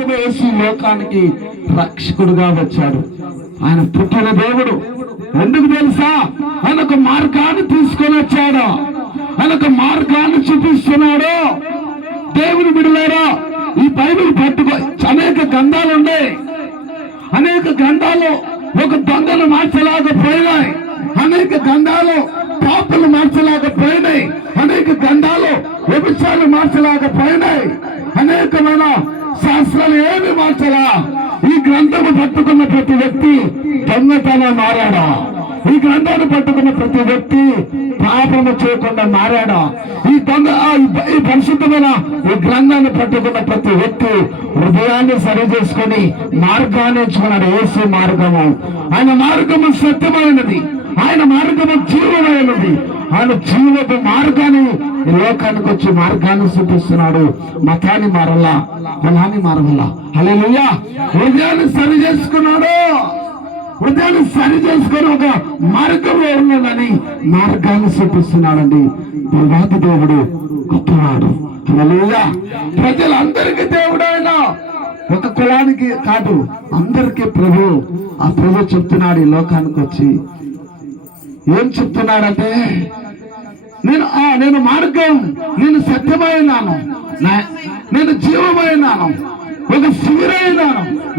యేసు లోకానికి రక్షకుడుగా వచ్చాడు. ఆయన పుట్టిన దేవుడు. ఎందుకు తెలుసా? ఆయన ఒక మార్గాన్ని తీసుకొని వచ్చాడు. ఆయన ఒక మార్గాన్ని చూపిస్తున్నాడు. దేవుని బిడ్డలారా, ఈ బైబిల్ పట్టుకో. అనేక గ్రంథాలు ఉన్నాయి. అనేక గ్రంథాలు ఒక దొంగలు మార్చలేకపోయినాయి. అనేక గ్రంథాలు పాపలు మార్చలేకపోయినాయి. అనేక గ్రంథాలు వ్యభిచారాలు మార్చలేకపోయినాయి. అనేకమైన శాస్త్రాలు ఏమి మార్చలా. ఈ గ్రంథము పట్టుకున్న ప్రతి వ్యక్తి దొంగతనం మారాడా? ఈ గ్రంథాన్ని పట్టుకున్న ప్రతి వ్యక్తి పాపము చేయకుండా మారాడా? ఈ పరిశుద్ధమైన ఈ గ్రంథాన్ని పట్టుకున్న ప్రతి వ్యక్తి హృదయాన్ని సరి చేసుకొని మార్గాన్ని ఎంచుకున్నాడు. యేసు మార్గము. ఆయన మార్గము సత్యమైనది. ఆయన మార్గము జీవమైనది. ఆయన జీవపు మార్గాన్ని ఈ లోకానికి వచ్చి మార్గాన్ని చూపిస్తున్నాడు. మతాన్ని మారల్లా, కులాన్ని మారవల్లా. హల్లెలూయా. హృదయాన్ని సరి చేసుకున్నాడు. హృదయాన్ని సరి చేసుకొని ఒక మార్గంలో ఉన్నదని మార్గాన్ని చూపిస్తున్నాడండి. దేవాది దేవుడు గొప్పవాడు. హల్లెలూయా. ప్రజలందరికీ దేవుడు. ఆయన ఒక కులానికి కాదు, అందరికీ ప్రభు. ఆ ప్రభు చెప్తున్నాడు ఈ లోకానికి వచ్చి. ఏం చెప్తున్నాడంటే, నేను మార్గం, నేను సత్యమైనాను, నేను జీవమైనాను, ఒక శివిరైనాను.